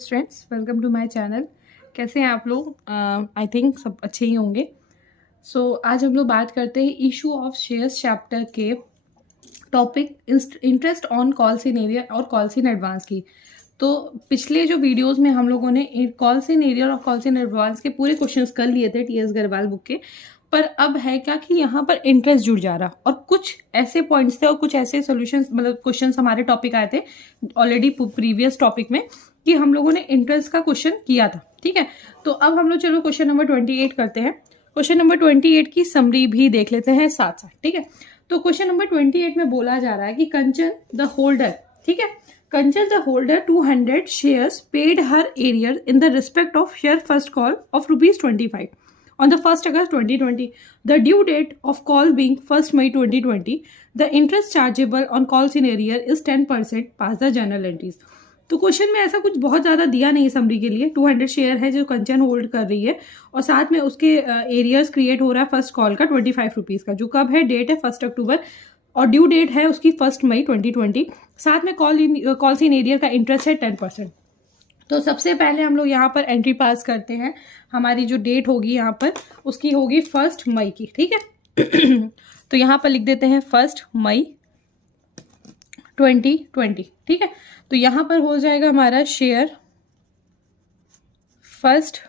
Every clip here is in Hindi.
Friends, welcome to my channel. कैसे हैं आप लोग? आई थिंक सब अच्छे ही होंगे। आज हम लोग बात करते हैं इशू ऑफ शेयर्स चैप्टर के topic interest on calls in arrear और कॉल्स इन एडवांस की। तो पिछले जो वीडियोस में हम लोगों ने कॉल्स इन एरियर और कॉल्स इन एडवांस के पूरे क्वेश्चंस कर लिए थे टीएस गरवाल बुक के। पर अब है क्या कि यहाँ पर इंटरेस्ट जुड़ जा रहा और कुछ ऐसे पॉइंट्स थे और कुछ ऐसे सोल्यूशंस मतलब क्वेश्चंस हमारे टॉपिक आए थे ऑलरेडी प्रीवियस टॉपिक में कि हम लोगों ने इंटरेस्ट का क्वेश्चन किया था। ठीक है, तो अब हम लोग चलो क्वेश्चन नंबर 28 करते हैं। क्वेश्चन नंबर 28 की समरी भी देख लेते हैं साथ साथ। ठीक है, तो क्वेश्चन नंबर 28 में बोला जा रहा है कि कंचन द होल्डर, ठीक है, Kanchan the holder 200 shares paid her arrear in the respect of share first call of ₹25 on the 1st August 2020, the due date of call being 1st May 2020, the interest chargeable on calls in arrear is 10% past the journal entries। तो क्वेश्चन में ऐसा कुछ बहुत ज़्यादा दिया नहीं समरी के लिए। 200 शेयर है जो कंचन होल्ड कर रही है और साथ में उसके एरियर्स क्रिएट हो रहा है फर्स्ट कॉल का ₹25 का, जो कब है, डेट है 1 अक्टूबर और ड्यू डेट है उसकी 1 मई 2020। साथ में कॉल्स इन एरियर का इंटरेस्ट है 10%। तो सबसे पहले हम लोग यहाँ पर एंट्री पास करते हैं। हमारी जो डेट होगी यहाँ पर उसकी होगी 1 मई की। ठीक है तो यहाँ पर लिख देते हैं 1 मई 2020। ठीक है, तो यहाँ पर हो जाएगा हमारा share first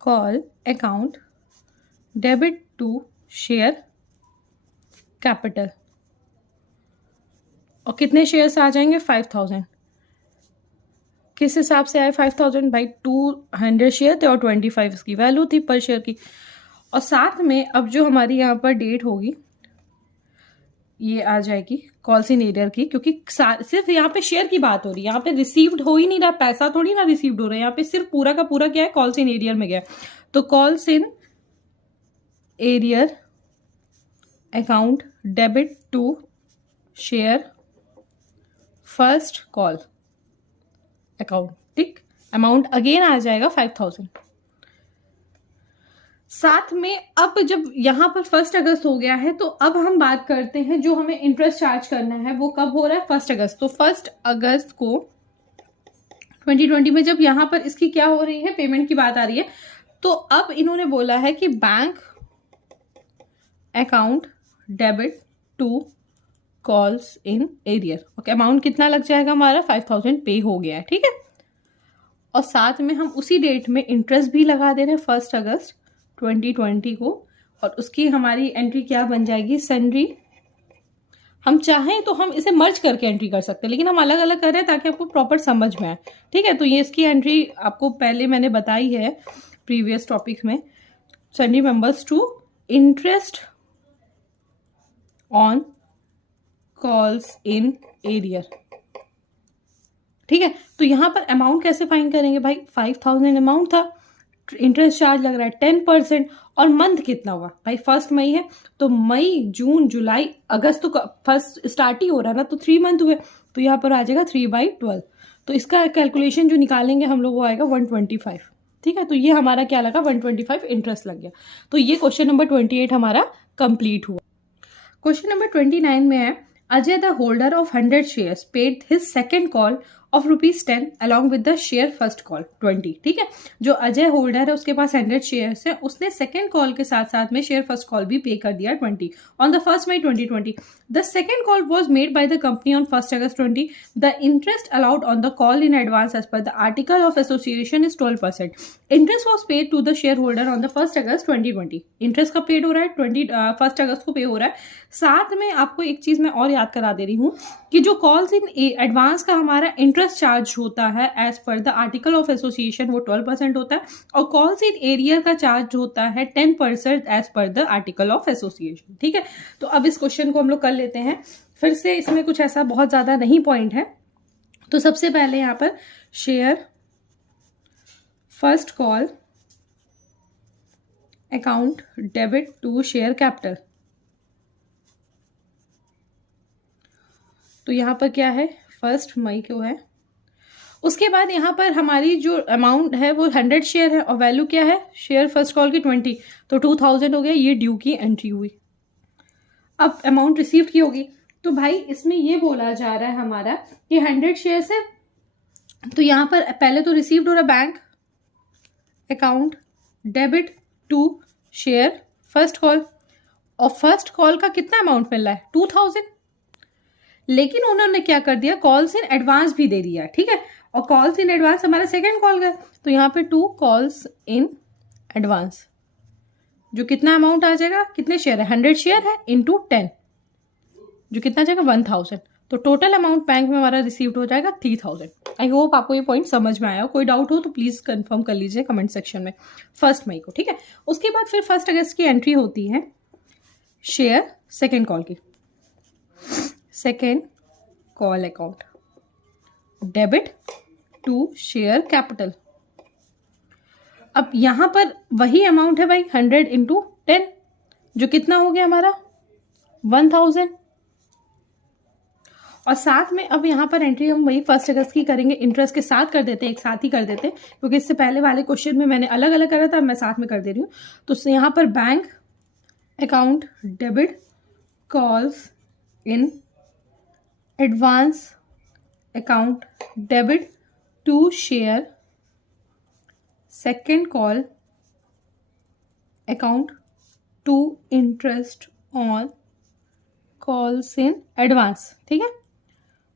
call account debit to share capital. और कितने शेयर्स आ जाएंगे? 5000। किस हिसाब से आए 5000? भाई 200 शेयर थे और 25 इसकी वैल्यू थी पर शेयर की। और साथ में अब जो हमारी यहाँ पर डेट होगी ये आ जाएगी कॉल्स इन एरियर की, क्योंकि सिर्फ यहाँ पे शेयर की बात हो रही है, यहाँ पे रिसीव्ड हो ही नहीं रहा, पैसा थोड़ी ना रिसीव्ड हो रहा है, यहाँ पे सिर्फ पूरा का पूरा क्या है, कॉल्स इन एरियर में गया। तो calls in arrear account debit to share first call account. ठीक, अमाउंट अगेन आ जाएगा 5000। साथ में अब जब यहाँ पर 1 अगस्त हो गया है तो अब हम बात करते हैं जो हमें इंटरेस्ट चार्ज करना है वो कब हो रहा है? 1 अगस्त। तो 1 अगस्त को 2020 में जब यहाँ पर इसकी क्या हो रही है, पेमेंट की बात आ रही है, तो अब इन्होंने बोला है कि bank account debit to calls in arrear. Okay, amount कितना लग जाएगा हमारा? 5000 पे हो गया है। ठीक है, और साथ में हम उसी डेट में इंटरेस्ट भी लगा दे रहे हैं 1 अगस्त 2020 को, और उसकी हमारी एंट्री क्या बन जाएगी? सन्ड्री। हम चाहें तो हम इसे मर्ज करके एंट्री कर सकते हैं, लेकिन हम अलग अलग कर रहे हैं ताकि आपको प्रॉपर समझ में आए। ठीक है, तो ये इसकी एंट्री आपको पहले मैंने बताई है प्रीवियस टॉपिक में। Sundry members to interest on calls in arrear. ठीक है, तो यहां पर अमाउंट कैसे फाइंड करेंगे भाई? 5000 अमाउंट था, इंटरेस्ट चार्ज लग रहा है 10%, और मंथ कितना हुआ भाई? 1 मई है, तो मई जून जुलाई अगस्त तो फर्स्ट स्टार्ट ही हो रहा है ना, तो 3 मंथ हुए, तो यहाँ पर आ जाएगा 3/12। तो इसका कैलकुलेशन जो निकालेंगे हम लोग वो आएगा 125। ठीक है, तो ये हमारा क्या लगा? 125 इंटरेस्ट लग गया। तो ये क्वेश्चन नंबर 28 हमारा कंप्लीट हुआ। क्वेश्चन नंबर 29 में है Ajay the holder of 100 shares paid his second call of ₹10 along with the share first call 20। ठीक है, जो अजय होल्डर है उसके पास 100 शेयर्स है, उसने सेकेंड कॉल के साथ साथ में शेयर फर्स्ट कॉल भी पे कर दिया 20 on the 1 May 2020। The second call was made by the company on 1 August 20। The interest allowed on the call in advance as per the article of association is 12%। Interest was paid to the share holder on the 1 August 2020। Interest का पेड हो रहा है 1 अगस्त को पे हो रहा है। साथ में आपको एक चीज मैं और याद करा दे रही हूँ कि जो कॉल्स इन एडवांस का हमारा इंटरेस्ट चार्ज होता है as per the article of association वो 12% होता है, और कॉल्स इन एरियर का चार्ज होता है 10% as per the article of association. ठीक है, तो अब इस क्वेश्चन को हम लोग कर लेते हैं फिर से। इसमें कुछ ऐसा बहुत ज्यादा नहीं पॉइंट है। तो सबसे पहले यहाँ पर share first call account debit to share capital. तो यहाँ पर क्या है? 1 मई को है। उसके बाद यहाँ पर हमारी जो अमाउंट है वो 100 शेयर है और वैल्यू क्या है? शेयर फर्स्ट कॉल की 20, तो 2000 हो गया। ये ड्यू की एंट्री हुई। अब अमाउंट रिसीव्ड की होगी, तो भाई इसमें ये बोला जा रहा है हमारा कि 100 शेयर्स है तो यहाँ पर पहले तो रिसीव्ड हो रहा bank account debit to share first call, और फर्स्ट कॉल का कितना अमाउंट मिल रहा है 2000, लेकिन उन्होंने क्या कर दिया, कॉल्स इन एडवांस भी दे दिया, ठीक है, और कॉल्स इन एडवांस हमारा सेकंड कॉल का, तो यहाँ पे 2 कॉल्स इन एडवांस, जो कितना अमाउंट आ जाएगा, कितने शेयर है, 100 शेयर है इंटू 10, जो कितना जाएगा 1000, तो टोटल अमाउंट बैंक में हमारा रिसीव्ड हो जाएगा 3000। आई होप आपको ये पॉइंट समझ में आया हो। कोई डाउट हो तो प्लीज कंफर्म कर लीजिए कमेंट सेक्शन में 1 मई को, ठीक है। उसके बाद फिर 1 अगस्त की एंट्री होती है शेयर सेकेंड कॉल की, second call account debit to share capital. अब यहां पर वही अमाउंट है भाई 100 इंटू 10, जो कितना हो गया हमारा 1000, और साथ में अब यहाँ पर एंट्री हम वही 1 अगस्त की करेंगे, इंटरेस्ट के साथ कर देते हैं, एक साथ ही कर देते हैं, क्योंकि इससे पहले वाले क्वेश्चन में मैंने अलग अलग करा था, मैं साथ में कर दे रही हूँ। तो यहाँ पर bank account debit calls in advance account debit to share second call account to interest on calls in advance, ठीक है।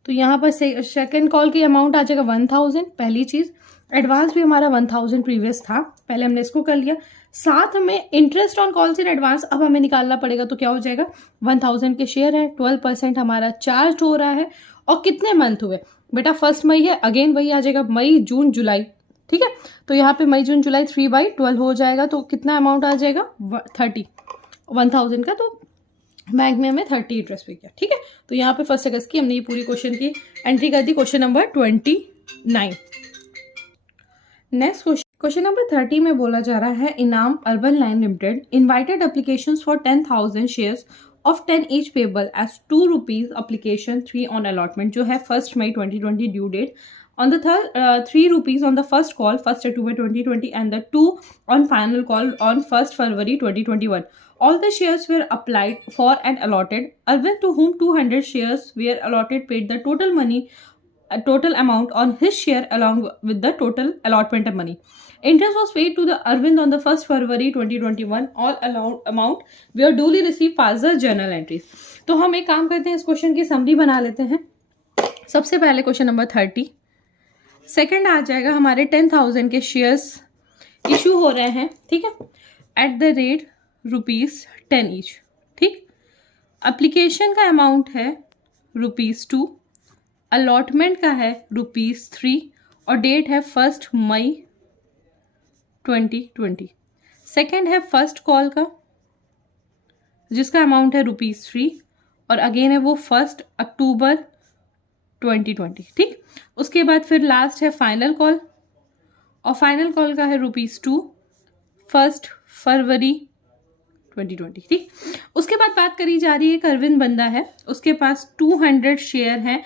तो यहाँ पर सेकेंड कॉल की अमाउंट आ जाएगा 1000, पहली चीज, एडवांस भी हमारा 1000 प्रीवियस था, पहले हमने इसको कर लिया, साथ में interest on calls in advance अब हमें निकालना पड़ेगा, तो क्या हो जाएगा 1000 के शेयर है, 12% हमारा चार्ज हो रहा है, और कितने मंथ हुए बेटा 1 मई है, अगेन वही आ जाएगा मई जून जुलाई, ठीक है। तो यहाँ पे मई जून जुलाई 3/12 हो जाएगा, तो कितना अमाउंट आ जाएगा 30, 1000 का, तो बैंक में हमें 30 इंटरेस्ट पे किया, ठीक है। तो यहाँ पे 1 अगस्त की हमने ये पूरी क्वेश्चन की एंट्री कर दी, question number 29। Next question number 30 में बोला जा रहा है, Inam urban line limited invited applications for 10,000 shares of 10 each payable as ₹2 application 3 on allotment, जो है 1 मई 2020 due date, on the third ₹3 on the first call 1 October 2020 and the 2 on final call on 1 February 2021. All the shares were applied for and allotted. Arvind, to whom 200 shares were allotted, paid the total amount on his share along with the total allotment of money. Interest was paid to the Arvind on the 1 February 2021. All amount were duly received past the journal entries. तो हम एक काम करते हैं, इस क्वेश्चन की समरी बना लेते हैं। सबसे पहले क्वेश्चन नंबर 30, सेकंड आ जाएगा हमारे 10,000 के शेयर्स इशू हो रहे हैं, ठीक है, एट द रेट ₹10 ईच, ठीक। एप्लीकेशन का अमाउंट है ₹2, अलॉटमेंट का है ₹3, और डेट है 1 मई 2020। सेकंड है फर्स्ट कॉल का, जिसका अमाउंट है ₹3, और अगेन है वो 1 अक्टूबर 2020, ठीक। उसके बाद फिर लास्ट है फाइनल कॉल, और फाइनल कॉल का है ₹2, 1 फरवरी 2020, ठीक। उसके बाद बात करी जा रही है, एक अरविंद बंदा है, उसके पास 200 शेयर हैं,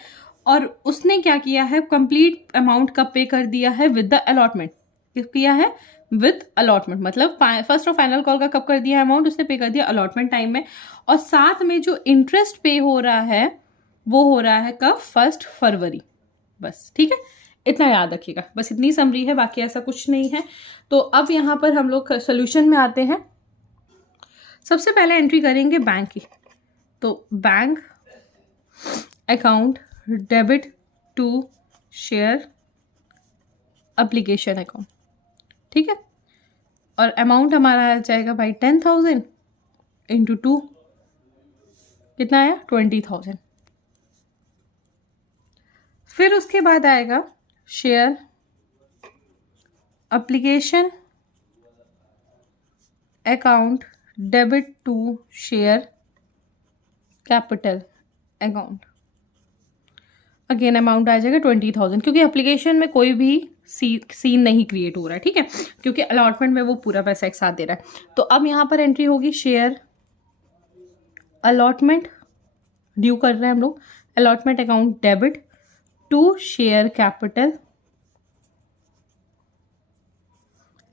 और उसने क्या किया है, कंप्लीट अमाउंट का पे कर दिया है विद द अलॉटमेंट, किया है विद अलॉटमेंट, मतलब फर्स्ट और फाइनल कॉल का कब कर दिया अमाउंट, उसने पे कर दिया अलॉटमेंट टाइम में, और साथ में जो इंटरेस्ट पे हो रहा है वो हो रहा है कब 1 फरवरी, बस, ठीक है, इतना याद रखिएगा, बस इतनी समरी है, बाकी ऐसा कुछ नहीं है। तो अब यहाँ पर हम लोग सोल्यूशन में आते हैं। सबसे पहले एंट्री करेंगे बैंक की, तो bank account debit to share application account, ठीक है, और अमाउंट हमारा आ जाएगा भाई 10,000 इंटू 2, कितना आया 20,000। फिर उसके बाद आएगा share application account debit to share capital account, again amount आ जाएगा 20,000, क्योंकि एप्लीकेशन में कोई भी सीन नहीं क्रिएट हो रहा है, ठीक है, क्योंकि अलॉटमेंट में वो पूरा पैसा एक साथ दे रहा है। तो अब यहाँ पर एंट्री होगी शेयर अलॉटमेंट ड्यू कर रहे हैं हम लोग, allotment account debit to share capital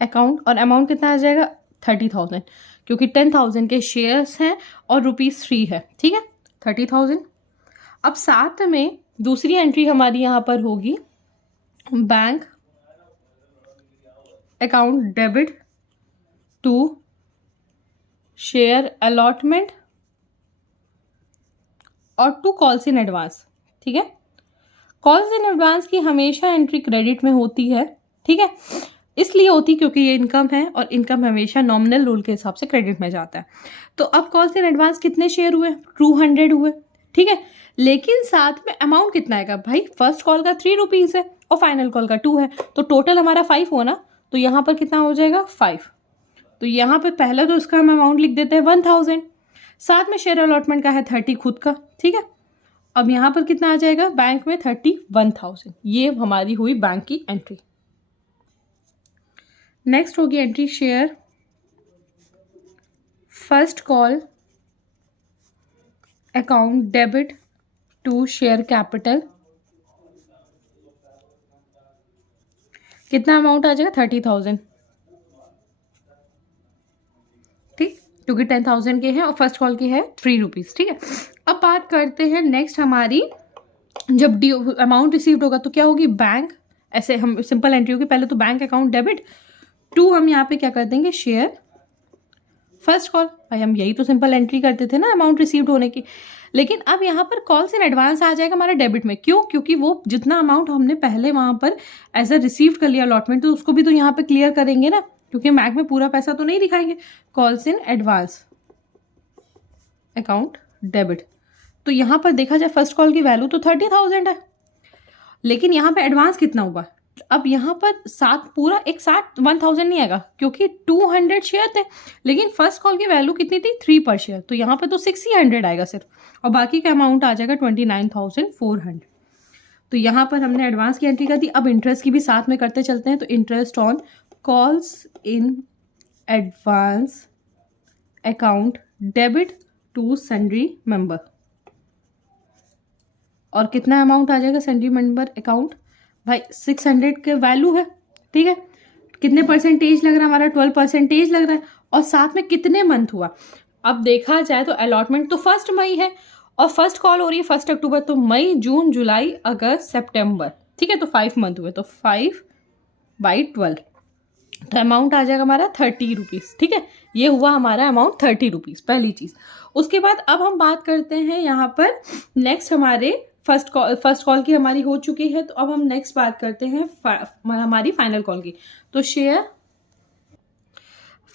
account, और अमाउंट कितना आ जाएगा 30,000, क्योंकि 10,000 के शेयर्स हैं और ₹3 है, ठीक है, 30,000। अब साथ में दूसरी एंट्री हमारी यहाँ पर होगी bank account debit to share allotment और टू कॉल्स इन एडवांस। ठीक है, कॉल्स इन एडवांस की हमेशा एंट्री क्रेडिट में होती है। ठीक है, इसलिए होती क्योंकि ये इनकम है और इनकम हमेशा नॉमिनल रूल के हिसाब से क्रेडिट में जाता है। तो अब कॉल्स इन एडवांस कितने शेयर हुए? 200 हुए। ठीक है, लेकिन साथ में अमाउंट कितना आएगा भाई? फर्स्ट कॉल का 3 रुपीज़ है और फाइनल कॉल का 2 है, तो टोटल हमारा 5 हुआ ना। तो यहाँ पर कितना हो जाएगा? 5। तो यहाँ पर पहले तो इसका हम अमाउंट लिख देते हैं 1000, साथ में शेयर अलॉटमेंट का है 30 खुद का। ठीक है, अब यहाँ पर कितना आ जाएगा? बैंक में 31,000। ये हमारी हुई बैंक की एंट्री। नेक्स्ट होगी entry share first call account debit to share capital. कितना अमाउंट आ जाएगा? 30,000। ठीक, क्योंकि 10,000 के हैं और फर्स्ट कॉल की है 3 रुपीज़। ठीक है, अब बात करते हैं नेक्स्ट हमारी, जब अमाउंट रिसीव्ड होगा तो क्या होगी? बैंक, ऐसे हम सिंपल एंट्री होगी। पहले तो बैंक अकाउंट डेबिट टू, हम यहाँ पे क्या कर देंगे? Share first call. भाई हम यही तो सिंपल एंट्री करते थे ना अमाउंट रिसीव्ड होने की। लेकिन अब यहाँ पर कॉल्स इन एडवांस आ जाएगा हमारा डेबिट में। क्यों? क्योंकि वो जितना अमाउंट हमने पहले वहाँ पर एज अ रिसीव कर लिया अलॉटमेंट, तो उसको भी तो यहाँ पे क्लियर करेंगे ना, क्योंकि बैंक में पूरा पैसा तो नहीं दिखाएंगे। Calls in advance account debit. तो यहाँ पर देखा जाए फर्स्ट कॉल की वैल्यू तो 30,000 है, लेकिन यहाँ पे एडवांस कितना हुआ? अब यहाँ पर पूरा एक साथ 1000 नहीं आएगा, क्योंकि 200 शेयर थे, लेकिन फर्स्ट कॉल की वैल्यू कितनी थी? 3 पर शेयर। तो यहाँ पे तो 600 आएगा सिर्फ, और बाकी का अमाउंट आ जाएगा 29,400। तो यहाँ पर हमने एडवांस की एंट्री कर दी। अब इंटरेस्ट की भी साथ में करते चलते हैं। तो interest on calls in advance account debit to sundry member. और कितना अमाउंट आ जाएगा सन्ड्री मेंबर अकाउंट? भाई 600 के वैल्यू है। ठीक है, कितने परसेंटेज लग रहा है हमारा? 12% लग रहा है। और साथ में कितने मंथ हुआ? अब देखा जाए तो अलॉटमेंट तो 1 मई है और फर्स्ट कॉल हो रही है 1 अक्टूबर। तो मई, जून, जुलाई, अगस्त, सितंबर। ठीक है, तो 5 मंथ हुए, तो 5/12। तो अमाउंट आ जाएगा हमारा 30 रुपीज़। ठीक है, ये हुआ हमारा अमाउंट 30 रुपीज़, पहली चीज़। उसके बाद अब हम बात करते हैं यहाँ पर नेक्स्ट हमारे फर्स्ट कॉल की हमारी हो चुकी है। तो अब हम नेक्स्ट बात करते हैं हमारी फाइनल कॉल की। तो शेयर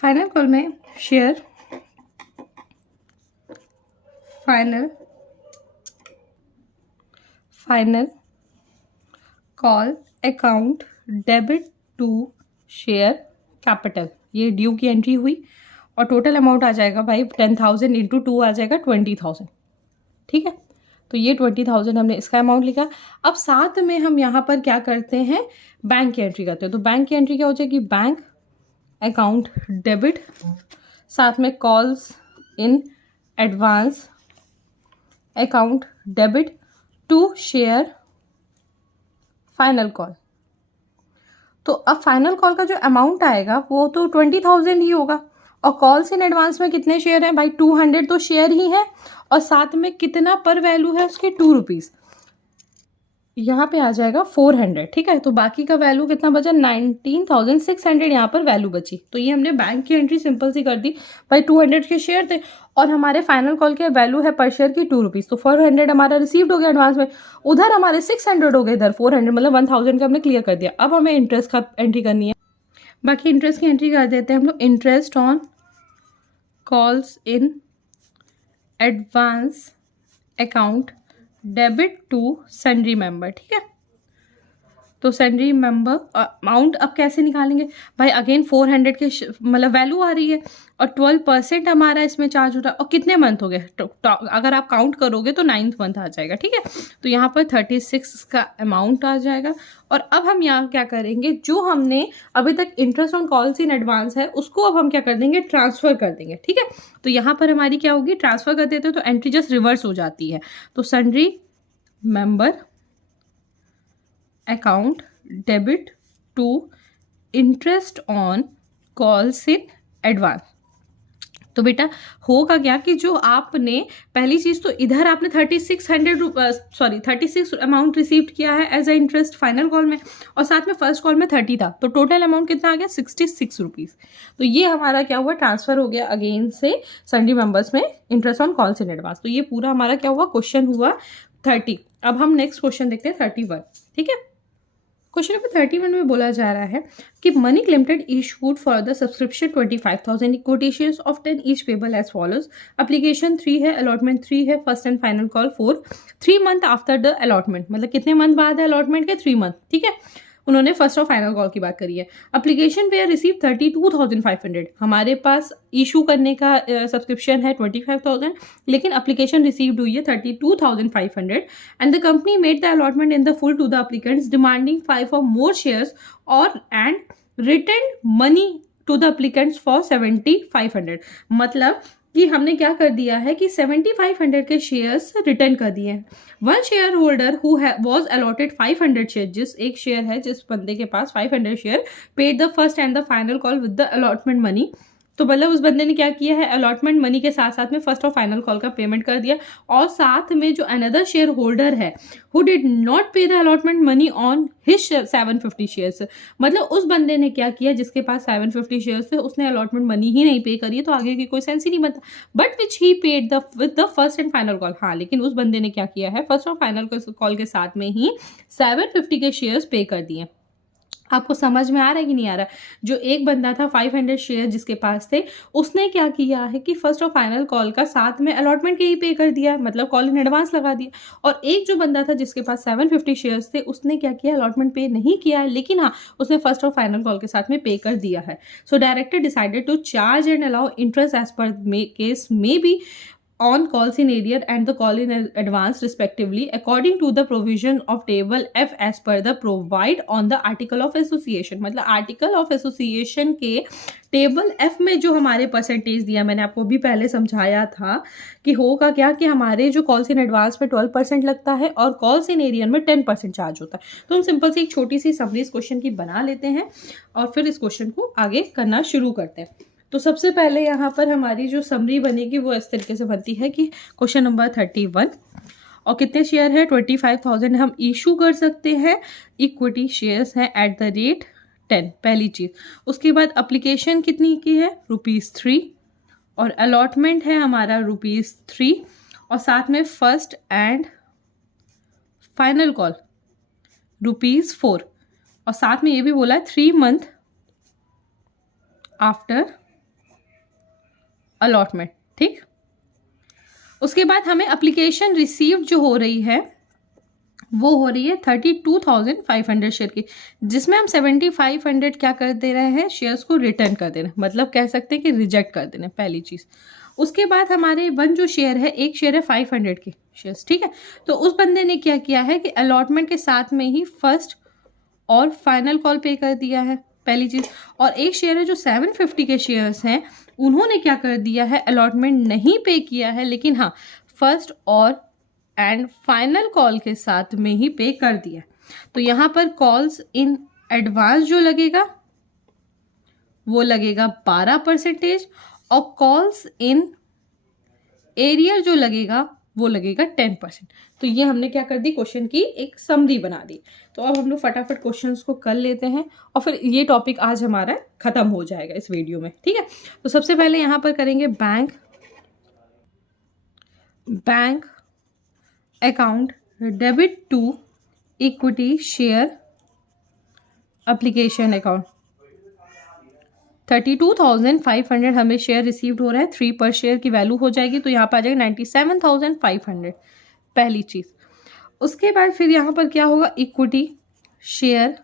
फाइनल कॉल में share final call account debit to share capital. ये ड्यू की एंट्री हुई और टोटल अमाउंट आ जाएगा भाई 10,000 इंटू 2 आ जाएगा 20,000। ठीक है, तो ये 20,000 हमने इसका अमाउंट लिखा। अब साथ में हम यहाँ पर क्या करते हैं? बैंक की एंट्री करते हैं। तो बैंक की एंट्री क्या हो जाएगी? बैंक अकाउंट डेबिट, साथ में calls in advance account debit to share final call. तो अब फाइनल कॉल का जो अमाउंट आएगा वो तो 20,000 ही होगा। और कॉल्स इन एडवांस में कितने शेयर हैं भाई? 200 तो शेयर ही है, और साथ में कितना पर वैल्यू है उसके? 2 रुपीज़। यहाँ पे आ जाएगा 400। ठीक है, तो बाकी का वैल्यू कितना बचा? 19,600 यहाँ पर वैल्यू बची। तो ये हमने बैंक की एंट्री सिंपल सी कर दी भाई। 200 के शेयर थे और हमारे फाइनल कॉल के वैल्यू है पर शेयर की 2 रुपीज़। तो 400 हमारा रिसीव्ड हो गया एडवांस में, उधर हमारे 600 हो गए, इधर 400, मतलब 1000 का हमने क्लियर कर दिया। अब हमें इंटरेस्ट का एंट्री करनी है। बाकी इंटरेस्ट की एंट्री कर देते हैं हम लोग। Interest on calls in advance account debit to sundry member. ठीक है, तो सन्ड्री मेंबर अमाउंट अब कैसे निकालेंगे भाई? अगेन 400 के मतलब वैल्यू आ रही है और 12% हमारा इसमें चार्ज हो रहा है। और कितने मंथ हो गए? अगर आप काउंट करोगे तो 9th मंथ आ जाएगा। ठीक है, तो यहाँ पर 36 का अमाउंट आ जाएगा। और अब हम यहाँ क्या करेंगे? जो हमने अभी तक interest on calls in advance है उसको अब हम क्या कर देंगे? ट्रांसफर कर देंगे। ठीक है, तो यहाँ पर हमारी क्या होगी? ट्रांसफर कर देते हैं तो एंट्री जस्ट रिवर्स हो जाती है। तो sundry member account debit to interest on calls in advance. तो बेटा होगा क्या कि जो आपने पहली चीज़ तो इधर आपने 36 अमाउंट रिसीव्ड किया है as a interest final call में, और साथ में फर्स्ट कॉल में 30 था, तो टोटल अमाउंट कितना आ गया 66 रुपीज़। तो ये हमारा क्या हुआ, ट्रांसफर हो गया अगेन से सन्डे मेंबर्स में interest on calls in advance. तो ये पूरा हमारा क्या हुआ, क्वेश्चन हुआ 30। अब हम नेक्स्ट क्वेश्चन देखते हैं 31। ठीक है, क्वेश्चन नंबर 31 में बोला जा रहा है कि Manik limited issued for the subscription 25,000 equity shares of 10 each payable as follows. Application 3 है, अलॉटमेंट 3 है, first and final call 4, 3 month after the allotment, मतलब कितने मंथ बाद है अलॉटमेंट के, 3 मंथ। ठीक है, उन्होंने फर्स्ट और फाइनल कॉल की बात करी है। एप्लीकेशन पे रिसीव 32,500, हमारे पास इशू करने का सब्सक्रिप्शन है 25,000, लेकिन एप्लीकेशन रिसीव्ड हुई है 32,500 and the company made the allotment in the full to the applicants demanding 5 or more shares और and return money to the applicants for 7,500। मतलब कि हमने क्या कर दिया है कि 7,500 के शेयर्स रिटर्न कर दिए हैं। One share holder who was allotted 500 share, जिस एक शेयर है जिस बंदे के पास 500 share, paid the first and the final call with the allotment money. तो मतलब उस बंदे ने क्या किया है, अलॉटमेंट मनी के साथ साथ में फर्स्ट और फाइनल कॉल का पेमेंट कर दिया, और साथ में जो अनदर शेयर होल्डर है हु डिड नॉट पे the allotment money on his 750 shares, मतलब उस बंदे ने क्या किया, जिसके पास 750 शेयर्स थे उसने अलॉटमेंट मनी ही नहीं पे करी, तो आगे की कोई सेंस ही नहीं बनता। But which he paid the with the first and final call. हाँ, लेकिन उस बंदे ने क्या किया है, फर्स्ट और फाइनल कॉल के साथ में ही 750 के शेयर्स पे कर दिए। आपको समझ में आ रहा है कि नहीं आ रहा? जो एक बंदा था 500 शेयर जिसके पास थे, उसने क्या किया है कि फर्स्ट और फाइनल कॉल का साथ में अलॉटमेंट के ही पे कर दिया, मतलब कॉल इन एडवांस लगा दिया। और एक जो बंदा था जिसके पास 750 शेयर्स थे, उसने क्या किया, अलॉटमेंट पे नहीं किया है, लेकिन हाँ उसने फर्स्ट और फाइनल कॉल के साथ में पे कर दिया है। So director decided to charge and allow interest as per case may be on calls in arrear and the call in advance respectively according to the provision of table F as per the provide on the article of association। मतलब आर्टिकल ऑफ एसोसिएशन के टेबल F में जो हमारे परसेंटेज दिया, मैंने आपको भी पहले समझाया था कि होगा क्या कि हमारे जो कॉल्स इन एडवांस में 12% लगता है और कॉल्स इन एरियर में 10% चार्ज होता है। तो हम सिंपल सी एक छोटी सी समरी इस क्वेश्चन की बना लेते हैं और फिर इस क्वेश्चन को आगे करना शुरू करते हैं। तो सबसे पहले यहाँ पर हमारी जो समरी बनेगी वो इस तरीके से बनती है कि क्वेश्चन नंबर 31 और कितने शेयर है 25,000 हम इशू कर सकते हैं, इक्विटी शेयर्स हैं एट द रेट 10, पहली चीज़। उसके बाद एप्लीकेशन कितनी की है ₹3 और अलॉटमेंट है हमारा ₹3 और साथ में फर्स्ट एंड फाइनल कॉल ₹4 और साथ में ये भी बोला है 3 मंथ आफ्टर अलॉटमेंट। ठीक, उसके बाद हमें एप्लीकेशन रिसीव जो हो रही है वो हो रही है 32,500 शेयर की, जिसमें हम 7,500 क्या कर दे रहे हैं, शेयर्स को रिटर्न कर दे रहे हैं, मतलब कह सकते हैं कि रिजेक्ट कर दे रहे हैं, पहली चीज़। उसके बाद हमारे वन जो शेयर है, एक शेयर है 500 के शेयर्स। ठीक है, तो उस बंदे ने क्या किया है कि अलॉटमेंट के साथ में ही फर्स्ट और फाइनल कॉल पे कर दिया है, पहली चीज़। और एक शेयर है जो 750 के शेयर्स हैं, उन्होंने क्या कर दिया है, अलॉटमेंट नहीं पे किया है, लेकिन हाँ फर्स्ट और एंड फाइनल कॉल के साथ में ही पे कर दिया। तो यहाँ पर कॉल्स इन एडवांस जो लगेगा वो लगेगा 12% और कॉल्स इन एरियर जो लगेगा वो लगेगा 10%। तो ये हमने क्या कर दी, क्वेश्चन की एक समरी बना दी। तो अब हम लोग फटाफट क्वेश्चंस को कर लेते हैं और फिर ये टॉपिक आज हमारा खत्म हो जाएगा इस वीडियो में। ठीक है, तो सबसे पहले यहाँ पर करेंगे bank account debit to equity share application account. 32,500 हमें शेयर रिसीव्ड हो रहा है, 3 पर शेयर की वैल्यू हो जाएगी, तो यहाँ पर आ जाएगा 97,500, पहली चीज़। उसके बाद फिर यहाँ पर क्या होगा, equity share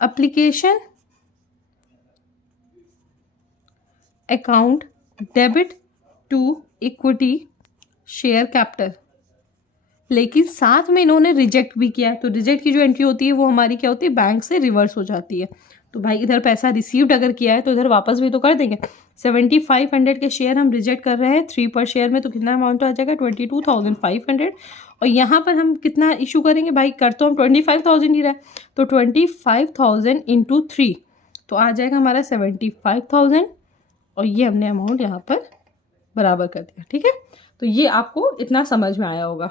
application account debit to equity share capital, लेकिन साथ में इन्होंने रिजेक्ट भी किया है। तो रिजेक्ट की जो एंट्री होती है वो हमारी क्या होती है, बैंक से रिवर्स हो जाती है। तो भाई इधर पैसा रिसीव्ड अगर किया है तो इधर वापस भी तो कर देंगे। 7,500 के शेयर हम रिजेक्ट कर रहे हैं 3 पर शेयर में, तो कितना अमाउंट आ जाएगा 22,500। और यहाँ पर हम कितना इशू करेंगे भाई, कर तो हम 25,000 ही रहा है, तो 25,000 × 3 तो आ जाएगा हमारा 75,000 और ये हमने अमाउंट यहाँ पर बराबर कर दिया। ठीक है, तो ये आपको इतना समझ में आया होगा।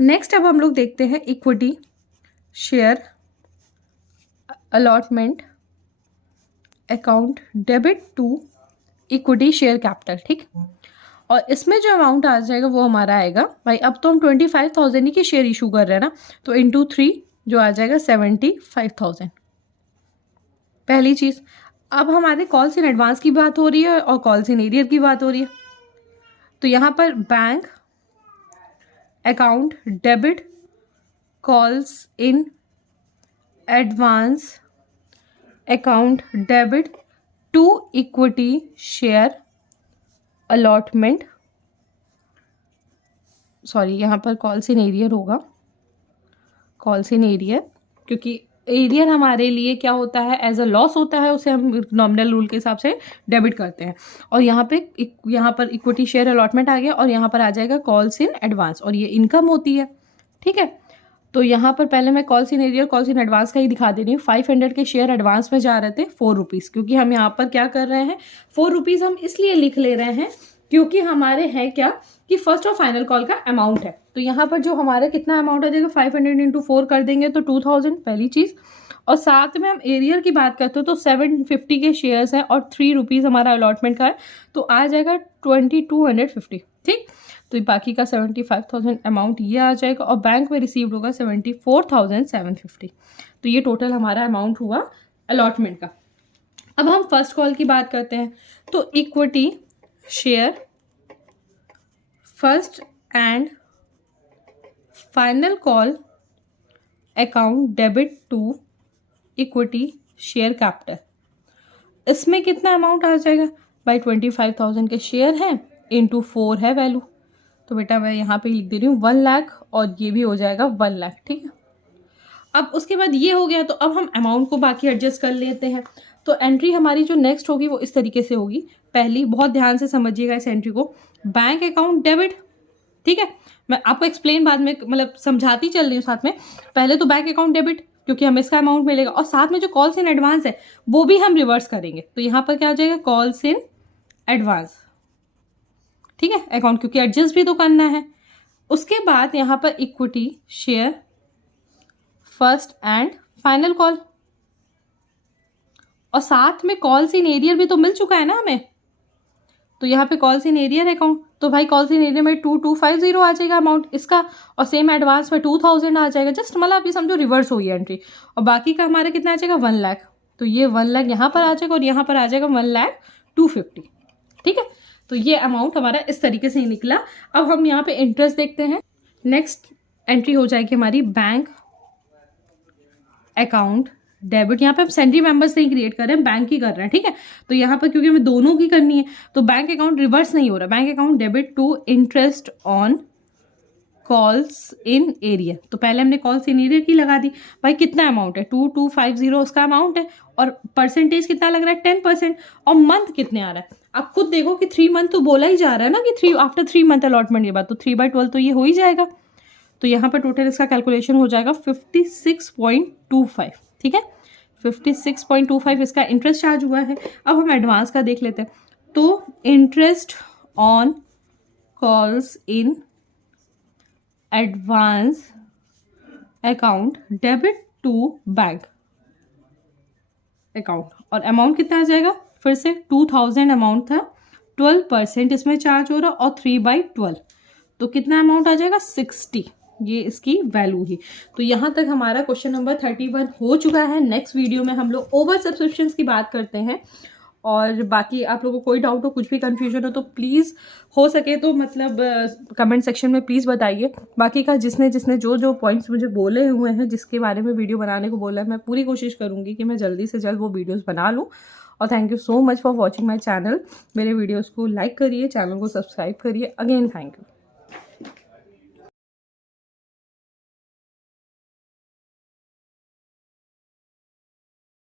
नेक्स्ट अब हम लोग देखते हैं equity share allotment account debit to equity share capital. ठीक, और इसमें जो अमाउंट आ जाएगा वो हमारा आएगा भाई, अब तो हम 25,000 ही के शेयर इशू कर रहे हैं ना, तो इंटू 3 जो आ जाएगा 75,000। पहली चीज़, अब हमारे कॉल्स इन एडवांस की बात हो रही है और कॉल्स इन एरियर की बात हो रही है, तो यहाँ पर bank account debit calls in advance account debit to equity share allotment, sorry यहाँ पर कॉल्स इन एरियर होगा, कॉल्स इन एरियर, क्योंकि एरियर हमारे लिए क्या होता है, एज अ लॉस होता है, उसे हम नॉमिनल रूल के हिसाब से डेबिट करते हैं। और यहाँ पर इक्विटी शेयर अलॉटमेंट आ गया और यहाँ पर आ जाएगा कॉल्स इन एडवांस, और ये इनकम होती है। ठीक है, तो यहाँ पर पहले मैं calls in arrear calls in advance का ही दिखा दे रही हूँ। 500 के शेयर एडवांस में जा रहे थे 4 रुपीज़, क्योंकि हम यहाँ पर क्या कर रहे हैं, 4 रुपीज़ हम इसलिए लिख ले रहे हैं क्योंकि हमारे है क्या कि फर्स्ट और फाइनल कॉल का अमाउंट है। तो यहाँ पर जो हमारे कितना अमाउंट आ जाएगा, 500 इंटू 4 कर देंगे तो 2000 पहली चीज़, और साथ में हम एरियर की बात करते हो तो 750 के शेयर्स हैं और 3 रुपीज़ हमारा अलॉटमेंट का है, तो आ जाएगा 2250। ठीक, तो बाकी का 75,000 अमाउंट ये आ जाएगा और बैंक में रिसीव्ड होगा 74,750। तो ये टोटल हमारा अमाउंट हुआ अलॉटमेंट का। अब हम फर्स्ट कॉल की बात करते हैं, तो equity share first and final call account debit to equity share capital, इसमें कितना अमाउंट आ जाएगा भाई, 25,000 के शेयर हैं इंटू 4 है वैल्यू, तो बेटा मैं यहाँ पे लिख दे रही हूँ 1 लाख और ये भी हो जाएगा 1 लाख। ठीक है, अब उसके बाद ये हो गया, तो अब हम अमाउंट को बाकी एडजस्ट कर लेते हैं। तो एंट्री हमारी जो नेक्स्ट होगी वो इस तरीके से होगी। पहली, बहुत ध्यान से समझिएगा इस एंट्री को, बैंक अकाउंट डेबिट। ठीक है, मैं आपको एक्सप्लेन बाद में मतलब समझाती चल रही हूँ साथ में। पहले तो बैंक अकाउंट डेबिट, क्योंकि हमें इसका अमाउंट मिलेगा, और साथ में जो कॉल्स इन एडवांस है वो भी हम रिवर्स करेंगे, तो यहाँ पर क्या हो जाएगा, कॉल्स इन एडवांस। ठीक है, अकाउंट क्योंकि एडजस्ट भी तो करना है। उसके बाद यहाँ पर equity share first and final call, और साथ में कॉल्स इन एरियर भी तो मिल चुका है ना हमें, तो यहाँ पे कॉल्स इन एरियर अकाउंट, तो भाई कॉल्स इन एरियर में 2250 आ जाएगा अमाउंट इसका, और सेम एडवांस में 2000 आ जाएगा। जस्ट मतलब आप ये समझो रिवर्स हुई है एंट्री, और बाकी का हमारा कितना आ जाएगा 1 लाख, तो ये 1 लाख यहाँ पर आ जाएगा और यहाँ पर आ जाएगा 1,250,000। ठीक है, तो ये अमाउंट हमारा इस तरीके से ही निकला। अब हम यहाँ पे इंटरेस्ट देखते हैं। नेक्स्ट एंट्री हो जाएगी हमारी बैंक अकाउंट डेबिट, यहाँ पे हम सैलरी मेंबर्स नहीं क्रिएट कर रहे हैं, बैंक ही कर रहे हैं। ठीक है, तो यहाँ पर क्योंकि हमें दोनों की करनी है तो बैंक अकाउंट रिवर्स नहीं हो रहा, bank account debit to interest on calls in arrear. तो पहले हमने कॉल्स इन एरियर की लगा दी, भाई कितना अमाउंट है 2250 उसका अमाउंट है, और परसेंटेज कितना लग रहा है 10%, और मंथ कितने आ रहा है आप खुद देखो कि 3 मंथ तो बोला ही जा रहा है ना कि 3 आफ्टर 3 मंथ अलॉटमेंट के बाद, तो 3/12 तो ये हो ही जाएगा। तो यहाँ पर टोटल इसका कैलकुलेशन हो जाएगा 56.25। ठीक है, 56.25 इसका इंटरेस्ट चार्ज हुआ है। अब हम एडवांस का देख लेते हैं, तो interest on calls in advance account debit to bank account, और अमाउंट कितना आ जाएगा, फिर से 2000 अमाउंट था, 12% इसमें चार्ज हो रहा, और 3/12 तो कितना अमाउंट आ जाएगा 60, ये इसकी वैल्यू ही। तो यहाँ तक हमारा क्वेश्चन नंबर 31 हो चुका है। नेक्स्ट वीडियो में हम लोग ओवर सब्सक्रिप्शंस की बात करते हैं, और बाकी आप लोगों को कोई डाउट हो, कुछ भी कंफ्यूजन हो तो प्लीज़ हो सके तो मतलब कमेंट सेक्शन में प्लीज़ बताइए। बाकी का जिसने जो पॉइंट्स मुझे बोले हुए हैं, जिसके बारे में वीडियो बनाने को बोला है, मैं पूरी कोशिश करूँगी कि मैं जल्दी से जल्द वो वीडियोज़ बना लूँ। और thank you so much for watching my channel. मेरे वीडियोज़ को लाइक करिए, चैनल को सब्सक्राइब करिए। Again thank you.